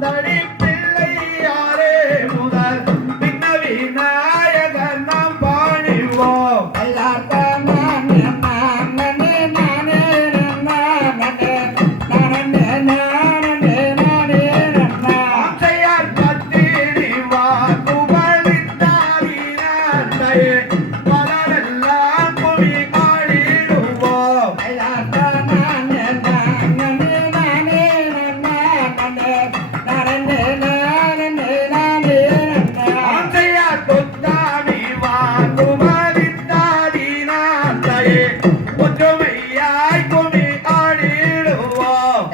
தடி பிள்ளை யாரே முதல் பின்னவி நாயகன் நாம் பாணிவோம் ஆசையார் பத்திரி வா குபலித்தாரினே பலரெல்லாம் குடி ஆடிடுவோம் ஆசையார் தொத்தாமி வா குபலித்தாரினே ஒற்றுமையாய் குடி ஆடிடுவோம்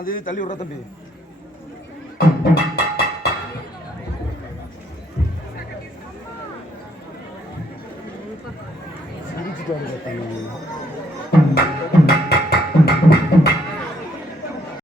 அது தள்ளி விடுற தம்பி சிரிச்சுட்டு